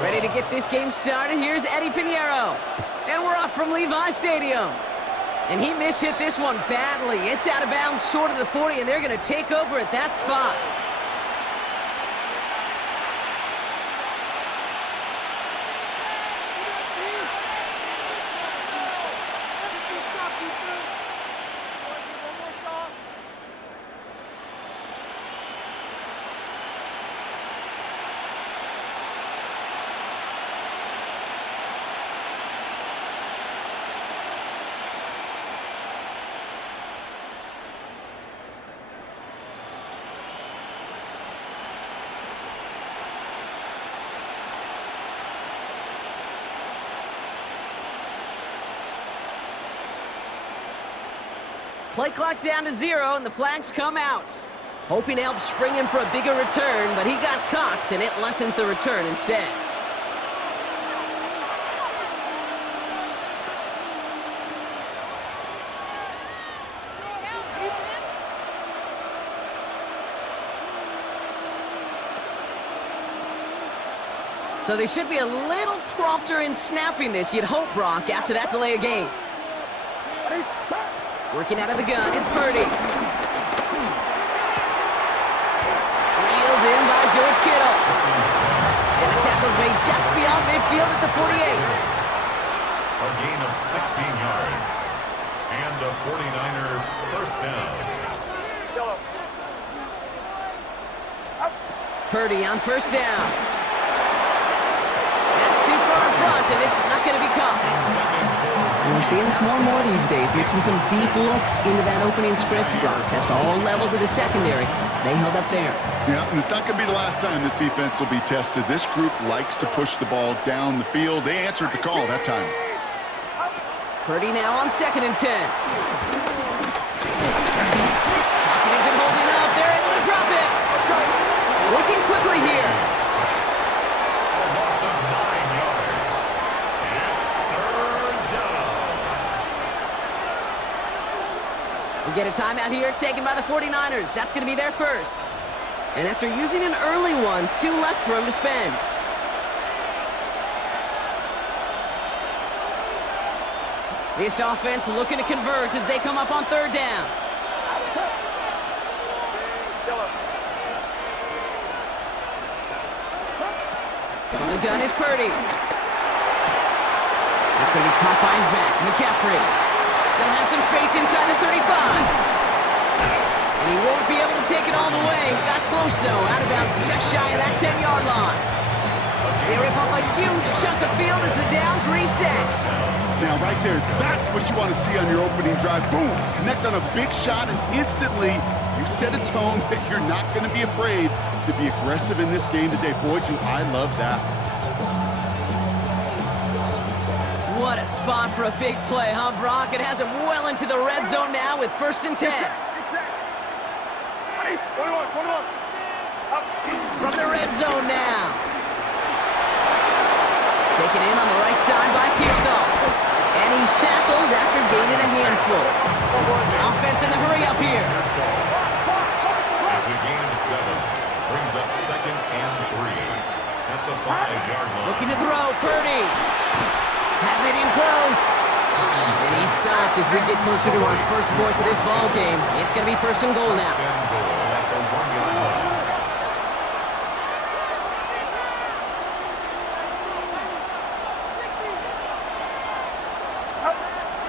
Ready to get this game started. Here's Eddie Pinheiro. And we're off from Levi Stadium. And he mishit this one badly. It's out of bounds short of the 40, and they're going to take over at that spot. Play clock down to 0, and the flags come out. Hoping to help spring him for a bigger return, but he got caught, and it lessens the return instead. So they should be a little prompter in snapping this, you'd hope, Brock, after that delay of game. Working out of the gun, it's Purdy. Reeled in by George Kittle. And the tackle's made just beyond midfield at the 48. A gain of 16 yards. And a 49er first down. Purdy on first down. That's too far in front, and it's not going to be caught. And we're seeing this more and more these days, mixing some deep looks into that opening script. Brock test all levels of the secondary. They held up there. Yeah, and it's not going to be the last time this defense will be tested. This group likes to push the ball down the field. They answered the call that time. Purdy now on 2nd and 10. Pocket isn't holding up. They're able to drop it. Working quickly here. We get a timeout here taken by the 49ers. That's going to be their first. And after using an early one, 2 left for him to spend. This offense looking to convert as they come up on 3rd down. On the gun is Purdy. That's going to be caught by his back. McCaffrey. Still has some space inside the 35. And he won't be able to take it all the way. Got close, though. Out of bounds just shy of that 10-yard line. They rip off a huge chunk of field as the downs reset. Now, right there, that's what you want to see on your opening drive. Boom! Connect on a big shot, and instantly you set a tone that you're not going to be afraid to be aggressive in this game today. Boy, do I love that. What a spot for a big play, huh, Brock? It has him well into the red zone now with 1st and 10. From the red zone now. Taken in on the right side by Pearsall. And he's tackled after gaining a handful. Offense in the hurry up here. It's a gain of 7. Brings up 2nd and 3. At the 5-yard line. Looking to throw, Purdy. Has it in close. And he's stopped as we get closer to our first points of this ball game. It's going to be 1st and goal now.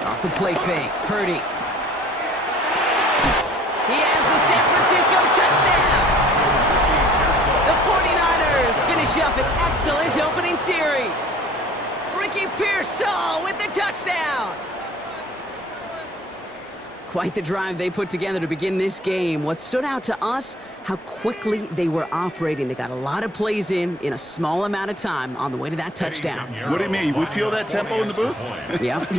Off the play fake, Purdy. He has the San Francisco touchdown. The 49ers finish up an excellent opening series. Pearsall with the touchdown. Quite the drive they put together to begin this game. What stood out to us, how quickly they were operating. They got a lot of plays in a small amount of time on the way to that touchdown. What do you mean? We feel that tempo in the booth? Yep,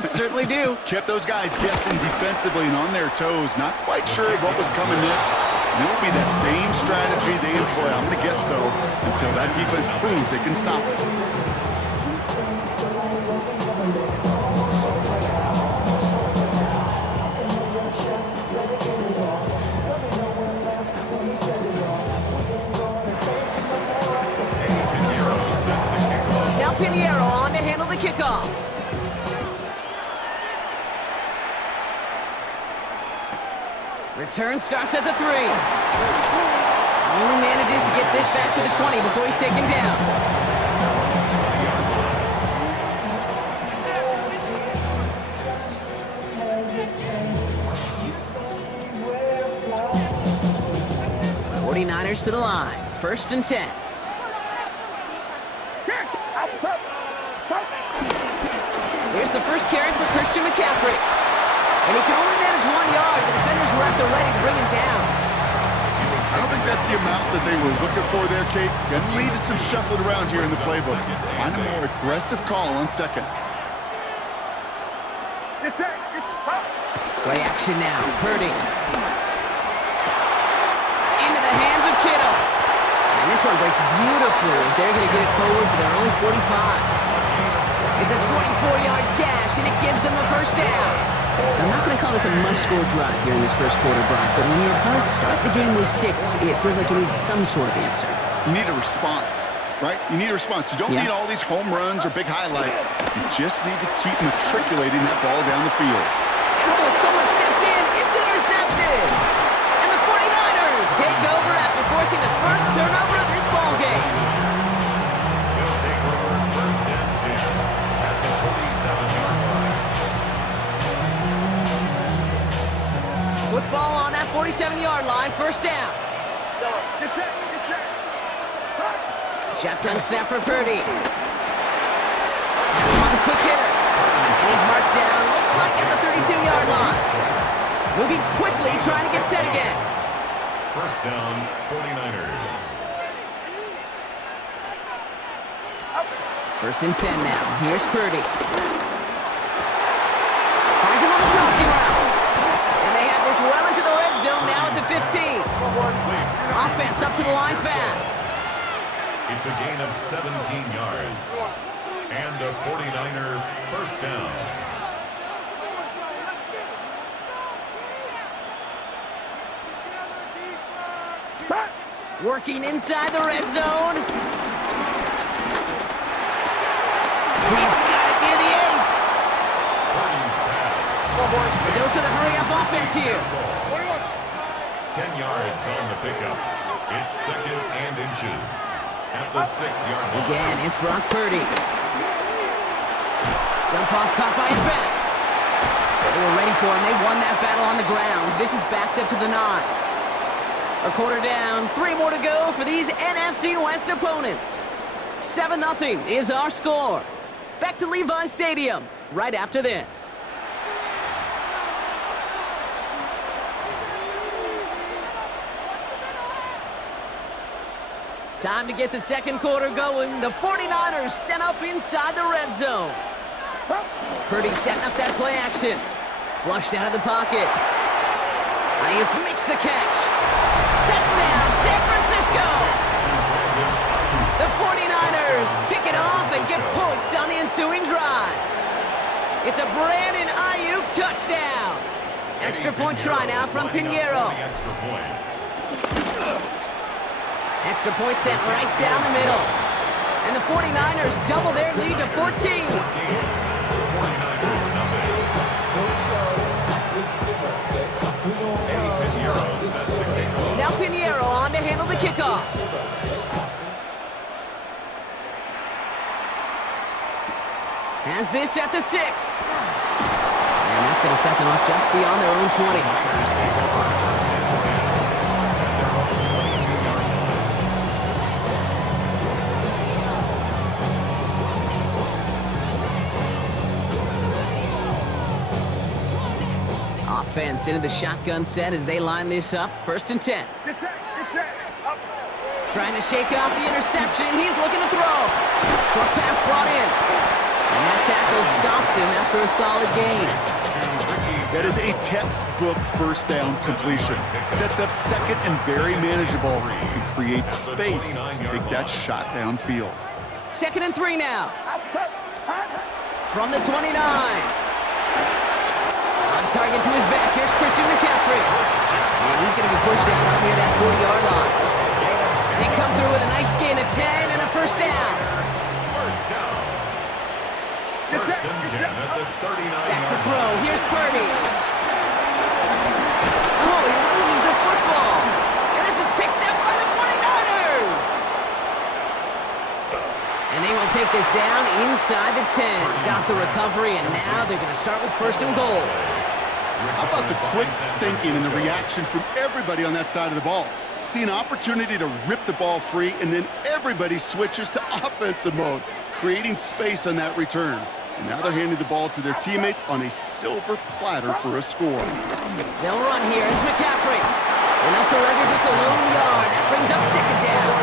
certainly do. Kept those guys guessing defensively and on their toes, not quite sure what was coming next. And it will be that same strategy they employ, I'm going to guess so, until that defense proves they can stop it. Pinheiro on to handle the kickoff. Return starts at the 3. Only manages to get this back to the 20 before he's taken down. '49ers to the line. 1st and 10. Here's the first carry for Christian McCaffrey. And he can only manage 1 yard. The defenders were at the ready to bring him down. I don't think that's the amount that they were looking for there, Kate. Going to lead to some shuffling around here in the playbook. Find a more aggressive call on 2nd. Play action now. Purdy. Into the hands of Kittle. And this one breaks beautifully as they're going to get it forward to their own 45. It's a 24-yard gash, and it gives them the first down. I'm not going to call this a must-score drive here in this first quarter, Brock, but when your opponents start the game with 6, it feels like you need some sort of answer. You need a response, right? You need a response. You don't need all these home runs or big highlights. You just need to keep matriculating that ball down the field. Oh, someone stepped in. It's intercepted. And the 49ers take over after forcing the first turnover of this ball game. They'll take over 1st and 10 at the 47-yard line. Football on that 47-yard line. 1st down. Shotgun snap for Purdy. That's on the quick hitter. And he's marked down, looks like at the 32-yard line. Moving quickly, trying to get set again. 1st down, 49ers. 1st and 10 now. Here's Purdy. Finds him on the crossing route. And they have this well into the red zone now at the 15. Offense up to the line fast. It's a gain of 17 yards. And a 49er 1st down. Working inside the red zone. He's got it near the 8. Purdy's pass. The dose of the hurry-up offense here. 10 yards on the pickup. It's 2nd and inches at the 6-yard line. Again, it's Brock Purdy. Jump off caught by his back. They were ready for him. They won that battle on the ground. This is backed up to the 9. A quarter down, 3 more to go for these NFC West opponents. 7-0 is our score. Back to Levi Stadium right after this. Time to get the second quarter going. The 49ers set up inside the red zone. Purdy setting up that play action. Flushed out of the pocket. Ayuk makes the catch. Touchdown, San Francisco! The 49ers pick it off and get points on the ensuing drive. It's a Brandon Ayuk touchdown. Extra point try now from Pinheiro. Extra point sent right down the middle. And the 49ers double their lead to 14. 49ers nothing. Now Pinheiro on to handle the kickoff. Has this at the 6. And that's going to set them up just beyond their own 20. Offense into the shotgun set as they line this up. 1st and 10. Trying to shake off the interception. He's looking to throw. Short pass brought in. And that tackle stops him after a solid gain. That is a textbook 1st down completion. Sets up 2nd and very manageable and creates space to take that shot downfield. 2nd and 3 now. From the 29. On target to his back, here's Christian McCaffrey. And he's going to be pushed out up near that 40-yard line. They come through with a nice gain of 10 and a 1st down. 1st down. at the 39. Back to throw. Here's Purdy. Oh, he loses the football. And this is picked up by the 49ers. And they will take this down inside the 10. Got the recovery, and now they're going to start with 1st and goal. How about the quick thinking and the reaction from everybody on that side of the ball? See an opportunity to rip the ball free, and then everybody switches to offensive mode, creating space on that return. And now they're handing the ball to their teammates on a silver platter for a score. They'll run here. It's McCaffrey. And they'll surrender just a lone yard. That brings up 2nd down.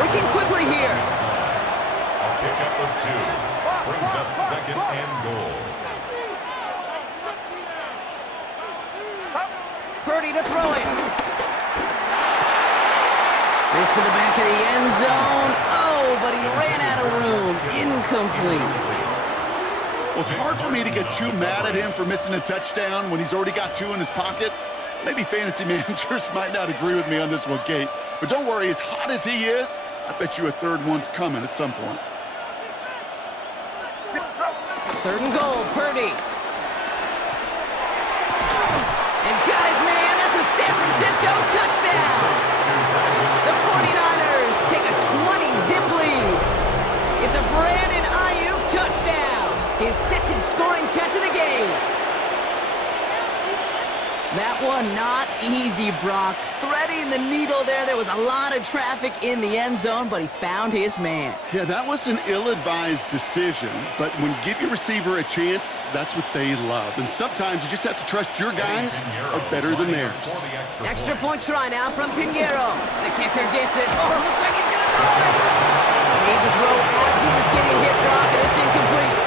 Working quickly here. A pickup of 2. Brings up 2nd and goal. Purdy to throw it. This to the back of the end zone. Oh, but he ran out of room. Incomplete. Well, it's hard for me to get too mad at him for missing a touchdown when he's already got 2 in his pocket. Maybe fantasy managers might not agree with me on this one, Kate. But don't worry, as hot as he is, I bet you a 3rd one's coming at some point. 3rd and goal, Purdy. And got his man. That's a San Francisco touchdown. The 49ers take a 20-zip lead. It's a Brandon Ayuk touchdown. His 2nd scoring catch of the game. That one not easy, Brock. Threading the needle there. There was a lot of traffic in the end zone, but he found his man. Yeah, that was an ill-advised decision, but when you give your receiver a chance, that's what they love. And sometimes you just have to trust your guys are better than theirs. Extra point try now from Pinheiro. The kicker gets it. Oh, it looks like he's going to throw it. He made the throw as he was getting hit, Brock, and it's incomplete.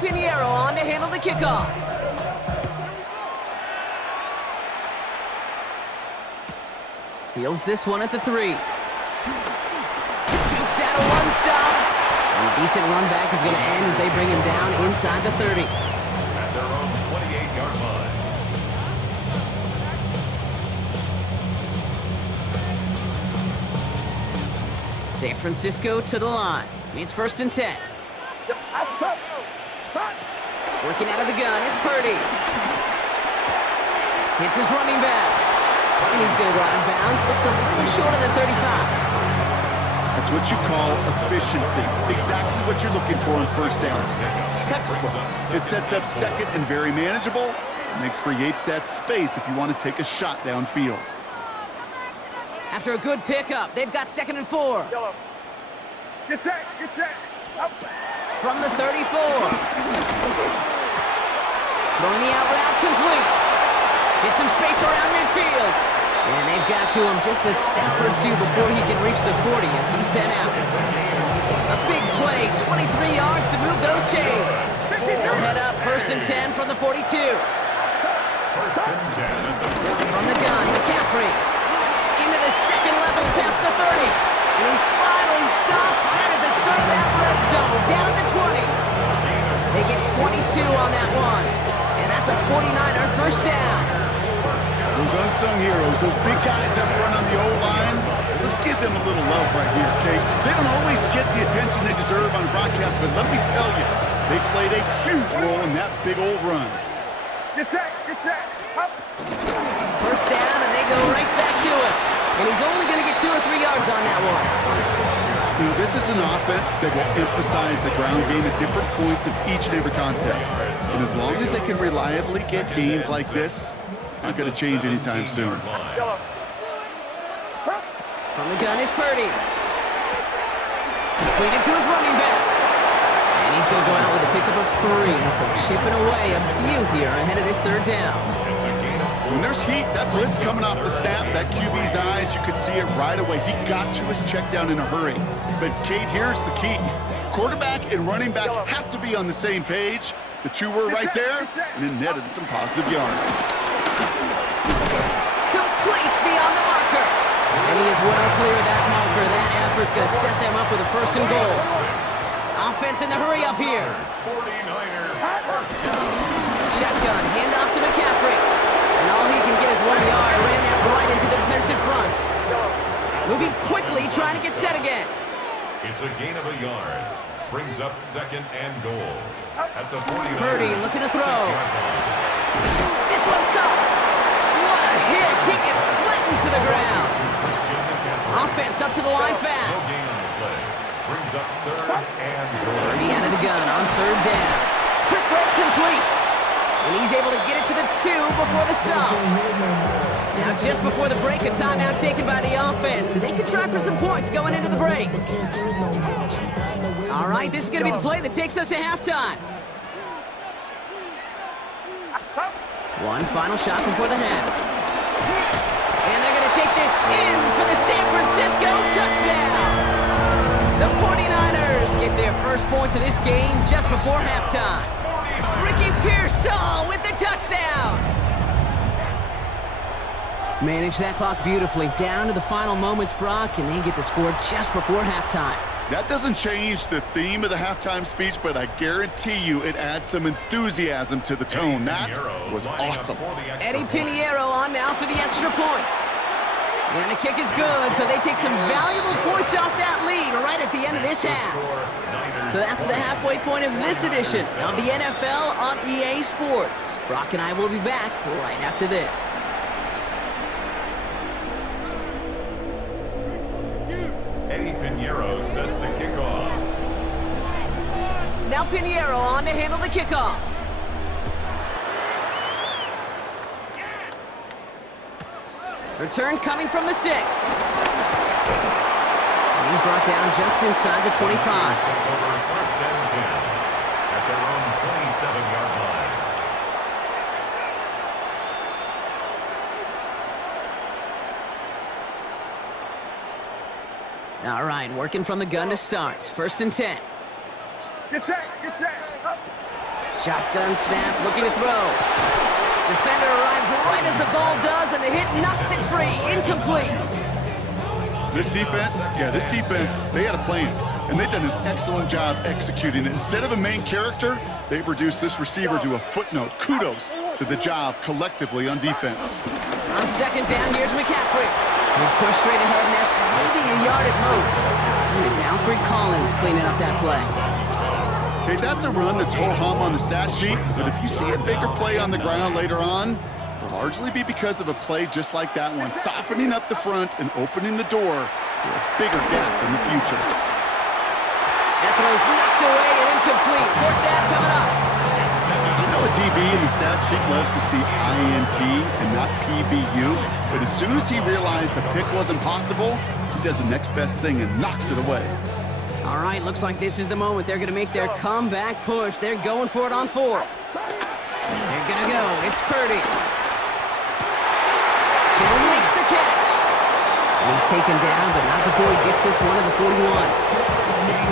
Pinheiro on to handle the kickoff. Fields this one at the 3. Dukes out a 1-stop. And a decent run back is going to end as they bring him down inside the 30. At their own 28-yard line. San Francisco to the line. It's 1st and 10. Working out of the gun, it's Purdy. Hits his running back. And he's going to go out of bounds. Looks a little short of the 35. That's what you call efficiency. Exactly what you're looking for on 1st down. Textbook. It sets up 2nd and very manageable, and it creates that space if you want to take a shot downfield. After a good pickup, they've got 2nd and 4. Get set, get set. Up. From the 34. Throwing the out route complete. Get some space around midfield. And they've got to him just a step or 2 before he can reach the 40 as he's sent out. A big play, 23 yards to move those chains. They'll head up 1st and 10 from the 42. 1st and 10 at the 40. From the gun, McCaffrey. Into the 2nd level past the 30. And he's finally stopped right at the start of that red zone, down at the 20. They get 22 on that one. And that's a 49er 1st down. Those unsung heroes, those big guys up front on the O-line, let's give them a little love right here, okay? They don't always get the attention they deserve on the broadcast, but let me tell you, they played a huge role in that big old run. Get set, up. 1st down, and they go right back to it. And he's only going to get 2 or 3 yards on that one. You know, this is an offense that will emphasize the ground game at different points of each and every contest. And as long as they can reliably get gains like this, it's not going to change anytime soon. From the gun is Purdy. Completed to his running back. And he's going to go out with a pickup of 3. So chipping away a few here ahead of this 3rd down. When there's heat, that blitz coming off the snap, that QB's eyes, you could see it right away. He got to his check down in a hurry. But, Kate, here's the key. Quarterback and running back have to be on the same page. The 2 were right there, and it netted some positive yards. Complete beyond the marker. And he is well clear of that marker. That effort's going to set them up with a 1st and goal. Offense in the hurry up here. 49ers 1st down. Shotgun, handoff to McCaffrey. And all he can get is 1 yard. Ran that right into the defensive front. Moving quickly, trying to get set again. It's a gain of a yard. Brings up second and goal. At the 49. Purdy looking to throw. This one's caught. What a hit. He gets flattened to the ground. Offense up to the line No fast. gain on the play. Brings up third and goal. Purdy out of the gun on third down. Quick sled complete. And he's able to get it to the 2 before the stop. Now just before the break, a timeout taken by the offense. And they could try for some points going into the break. All right, this is going to be the play that takes us to halftime. One final shot before the half. And they're going to take this in for the San Francisco touchdown. The 49ers get their first points of this game just before halftime. Ricky Pearsall with the touchdown. Manage that clock beautifully. Down to the final moments, Brock, and they get the score just before halftime. That doesn't change the theme of the halftime speech, but I guarantee you it adds some enthusiasm to the tone. That was awesome. Eddie Pinheiro on now for the extra point. And the kick is good, so they take some valuable points off that lead right at the end of this half. So that's the halfway point of this edition of the NFL on EA Sports. Brock and I will be back right after this. Eddie Pinheiro set to kick off. Now Pinheiro on to handle the kickoff. Return coming from the 6. And he's brought down just inside the 25. Over first and 10 at their own 27-yard line. All right, working from the gun to start. First and 10. Get set, get set. Up. Shotgun snap, looking to throw. Defender arrives right as the ball does, and the hit knocks it free. Incomplete. This defense, they had a plan, and they've done an excellent job executing it. Instead of a main character, they've reduced this receiver to a footnote. Kudos to the job collectively on defense. On second down, here's McCaffrey. He's pushed straight ahead, and that's maybe a yard at most. And it's Alfred Collins cleaning up that play. Okay, that's a run that's ho-hum on the stat sheet, but if you see a bigger play on the ground later on, it'll largely be because of a play just like that one, softening up the front and opening the door for a bigger gap in the future. That throw's knocked away and incomplete. Fourth down coming up. I know a DB in the stat sheet loves to see INT and not PBU, but as soon as he realized a pick wasn't possible, he does the next best thing and knocks it away. All right, looks like this is the moment they're going to make their comeback push. They're going for it on 4th. They're going to go. It's Purdy. Hill makes the catch. And he's taken down, but not before he gets this one to the 41.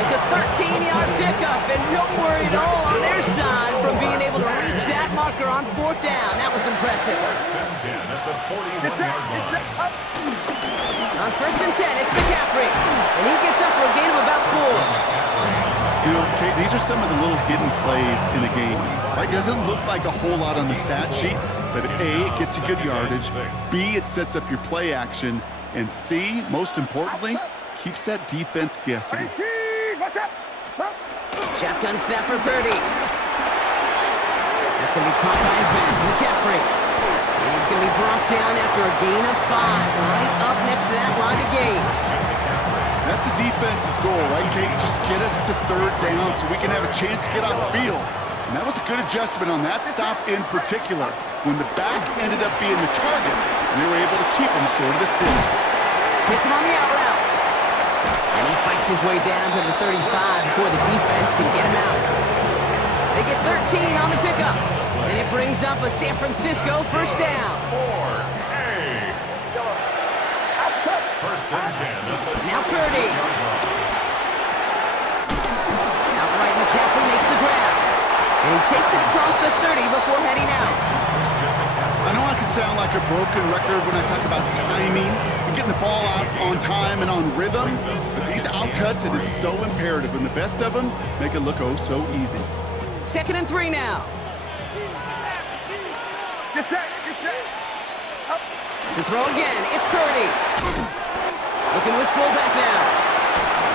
It's a 13-yard pickup, and no worry at all on their side from being able to reach that marker on 4th down. That was impressive. First and 10 at the 41-yard line. On first and 10, it's McCaffrey. And he gets up for a gain of about 4. You know, Kate, these are some of the little hidden plays in a game. Right? Doesn't look like a whole lot on the stat sheet, but A, it gets you good yardage, B, it sets up your play action, and C, most importantly, keeps that defense guessing. Shotgun snap for Purdy. That's going to be caught by his back, McCaffrey. And he's going to be brought down after a gain of 5, right up next to that line of gain. That's a defense's goal, right, Kate? Just get us to 3rd down so we can have a chance to get off the field. And that was a good adjustment on that stop in particular, when the back ended up being the target, and they were able to keep him short of the sticks. Hits him on the out route. And he fights his way down to the 35 before the defense can get him out. They get 13 on the pickup. And it brings up a San Francisco first down. First and 10. Now Purdy. Outright McCaffrey makes the grab. And he takes it across the 30 before heading out. I know I can sound like a broken record when I talk about timing and getting the ball out on time and on rhythm, but these outcuts, it is so imperative, and the best of them make it look oh so easy. 2nd and 3 now. Get set. Up. To throw again, it's Purdy. Looking to his fullback now.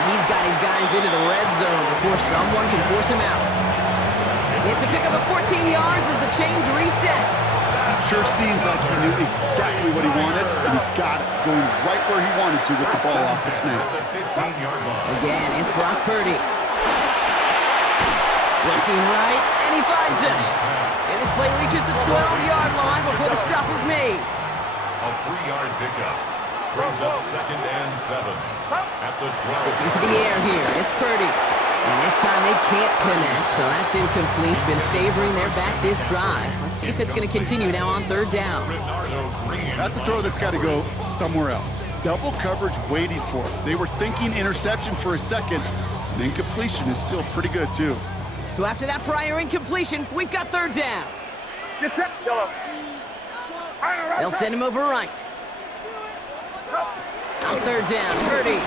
And he's got his guys into the red zone before someone can force him out. It's a pick up of 14 yards as the chains reset. Sure seems like he knew exactly what he wanted, and he got it, going right where he wanted to with the ball off the snap. Again, it's Brock Purdy. Looking right, and he finds him. And this play reaches the 12-yard line before the stop is made. A 3-yard pickup brings up 2nd and 7 at the 12. Sticking to the air here, it's Purdy. And this time they can't connect, so that's incomplete. Been favoring their back this drive. Let's see if it's going to continue now on 3rd down. That's a throw that's got to go somewhere else. Double coverage waiting for it. They were thinking interception for a second, and incompletion is still pretty good, too. So after that prior incompletion, we've got 3rd down. Get set. Yellow. They'll send him over right. On 3rd down, Purdy.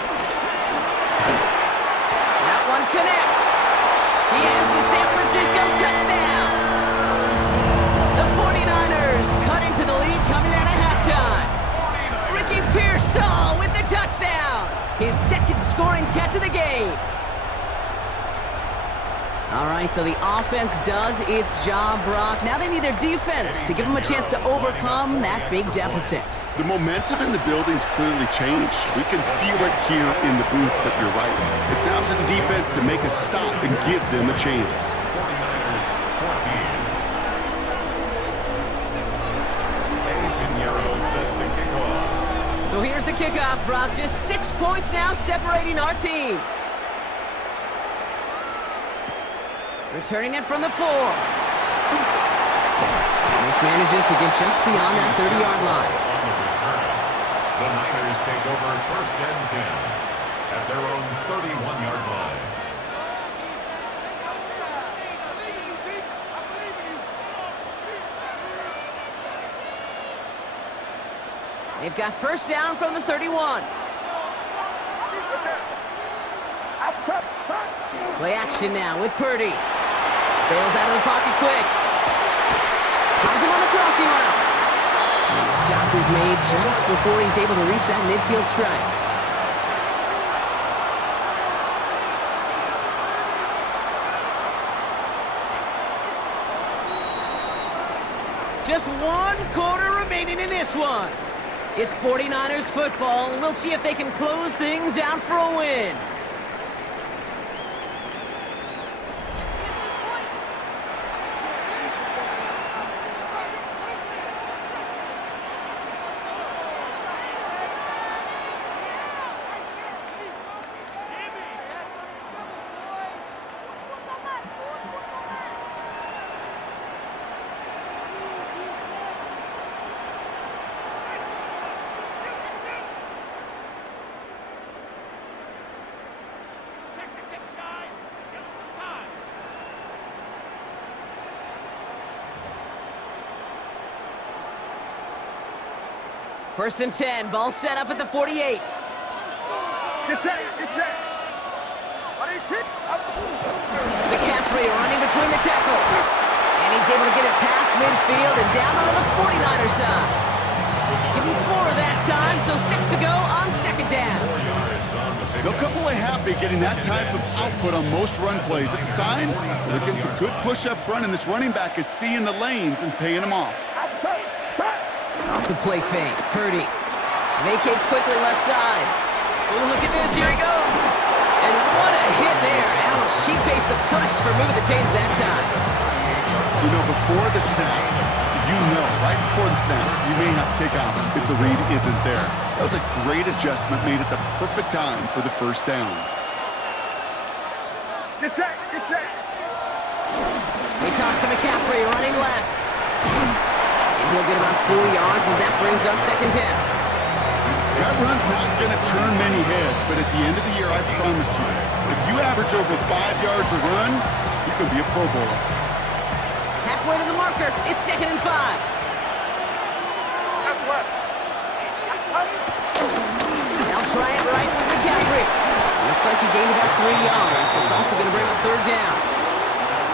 That one connects. He has the San Francisco touchdown. The 49ers cut into the lead coming out of halftime. Ricky Pearsall with the touchdown. His 2nd scoring catch of the game. All right, so the offense does its job, Brock. Now they need their defense to give them a chance to overcome that big deficit. The momentum in the building's clearly changed. We can feel it here in the booth, but you're right. It's now to the defense to make a stop and give them a chance. 49ers 14. Set to kick off. So here's the kickoff, Brock. Just 6 points now separating our teams. Returning it from the 4. And this manages to get just beyond that 30-yard line. The Niners take over 1st and 10 at their own 31-yard line. They've got 1st down from the 31. Play action now with Purdy. Bails out of the pocket quick. Finds him on the crossing route. And the stop is made just before he's able to reach that midfield strike. Just 1 quarter remaining in this one. It's 49ers football, and we'll see if they can close things out for a win. First and 10, ball set up at the 48. Get set. McCaffrey running between the tackles. And he's able to get it past midfield and down on the 49er side. Give him 4 that time, so 6 to go on 2nd down. They'll come away happy getting that type of output on most run plays. It's a sign they're getting some good push up front, and this running back is seeing the lanes and paying them off. Off the play fake, Purdy vacates quickly left side. Oh, look at this, here he goes. And what a hit there. Ouch, she faced the press for moving the chains that time. You know, before the snap, right before the snap, you may have to take off if the read isn't there. That was a great adjustment made at the perfect time for the 1st down. Get set. They toss to McCaffrey running left. He'll get about 4 yards as that brings up 2nd down. That run's not going to turn many heads, but at the end of the year, I promise you, if you average over 5 yards a run, you could be a Pro Bowler. Halfway to the marker, it's 2nd and 5. They'll try it right with McCaffrey. Looks like he gained about 3 yards. It's also going to bring up 3rd down.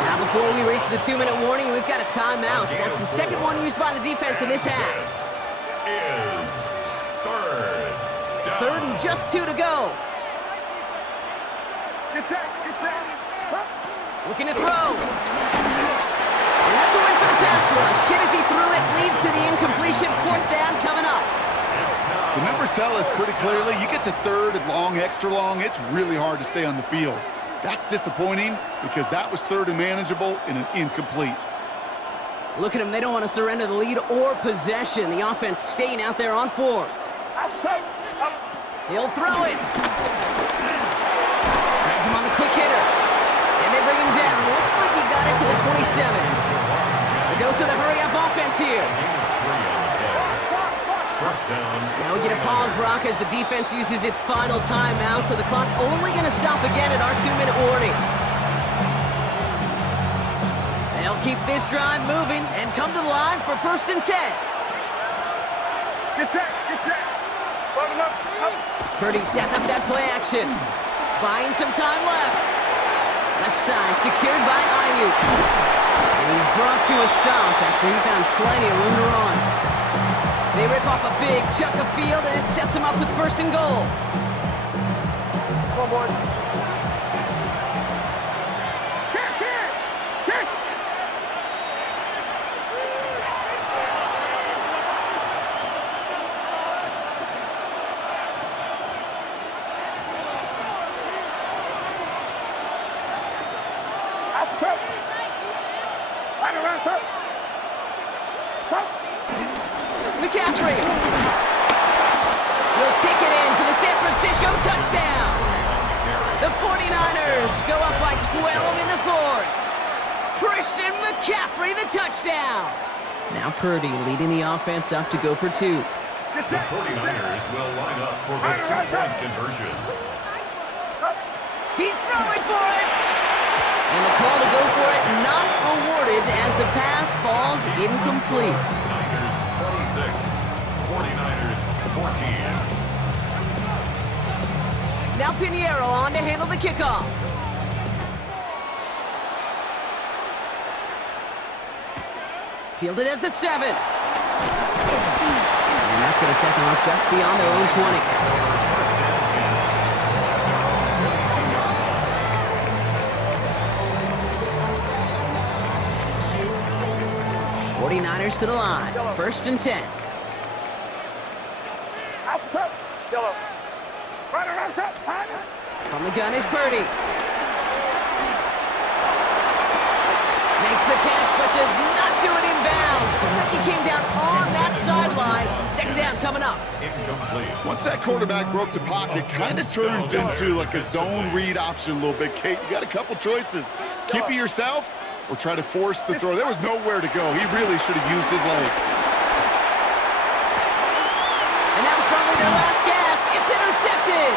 Now Now, before we reach the 2-minute warning, we've got a timeout. That's the second one used by the defense in this half. Is third down. Third and just 2 to go. Get set. Get set. Huh? Looking to throw. And that's a win for the pass rush. Hit as he threw it, leads to the incompletion. Fourth down coming up. The numbers tell us pretty clearly, you get to third and long, extra long, it's really hard to stay on the field. That's disappointing because that was third and manageable in an incomplete. Look at them. They don't want to surrender the lead or possession. The offense staying out there on fourth. Outside. Up. He'll throw it. Has him on the quick hitter. And they bring him down. Looks like he got it to the 27. A dose of the hurry-up offense here. First down. Now we get a pause, Brock, as the defense uses its final timeout, so the clock only going to stop again at our 2-minute warning. They'll keep this drive moving and come to the line for 1st and 10. Get set. Get set. Button up. Up. Purdy setting up that play action. Buying some time left. Left side secured by Ayuk. And he's brought to a stop after he found plenty of room to run. They rip off a big chunk of field, and it sets them up with 1st and goal. Come on, boys. Kick. Kick. Outside. Right around, sir. Stop. McCaffrey will take it in for the San Francisco touchdown. The 49ers go up by 12 in the fourth. Christian McCaffrey, the touchdown. Now Purdy leading the offense up to go for 2. The 49ers will line up for the 2-point conversion. He's throwing for it. And the call to go for it not awarded as the pass falls incomplete. 26, 49ers 14. Now Pinheiro on to handle the kickoff. Fielded at the 7. And that's going to set them up just beyond their own 20. '49ers to the line. 1st and 10. Outside. Yellow. Right around, sir. From the gun is Purdy. Makes the catch, but does not do it in bounds. Looks like he came down on that sideline. 2nd down coming up. Incomplete. Once that quarterback broke the pocket, kind of turns into like a zone read option a little bit. Kate, you got a couple choices. Keep it yourself or try to force the throw. There was nowhere to go. He really should have used his legs. And that was probably their last gasp. It's intercepted.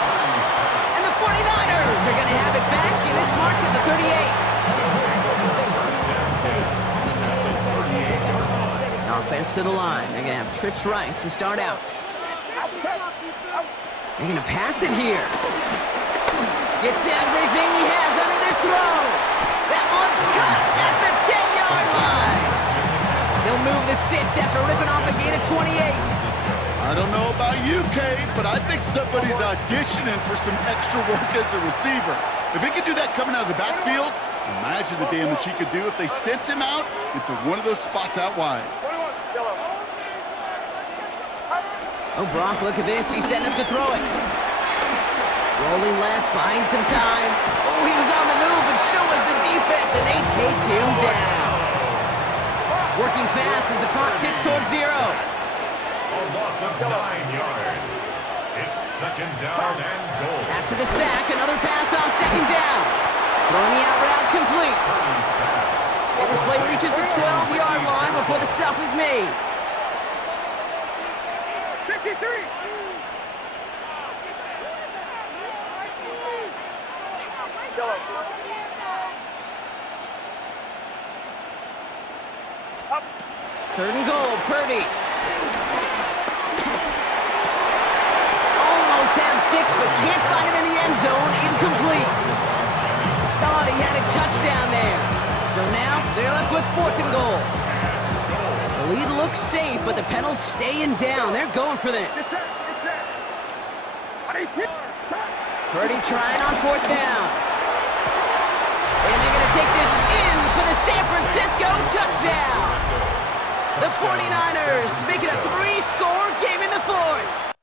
And the 49ers are going to have it back, and it's marked at the 38. Offense to the line. They're going to have trips right to start out. They're going to pass it here. Gets everything he has under this throw. That one's cut at the 10-yard line. They'll move the sticks after ripping off a gain of 28. I don't know about you, Kate, but I think somebody's auditioning for some extra work as a receiver. If he could do that coming out of the backfield, imagine the damage he could do if they sent him out into one of those spots out wide. Oh, Brock, look at this. He's setting up to throw it. Rolling left, buying some time. Oh, he was on the move, but so was the defense, and they take him down. Working fast as the clock ticks towards 0. A loss of 9 yards. It's 2nd down and goal. After the sack, another pass on 2nd down. Throwing the out route complete. And this play reaches the 12-yard line before the stop is made. 53. Up. 3rd and goal, Purdy. Almost had 6, but can't find him in the end zone. Incomplete. Thought he had a touchdown there. So now they're left with 4th and goal. The lead looks safe, but the Penals staying down. They're going for this. Purdy trying on 4th down. And they're going to take this in for the San Francisco touchdown. The 49ers make it a 3-score game in the 4th.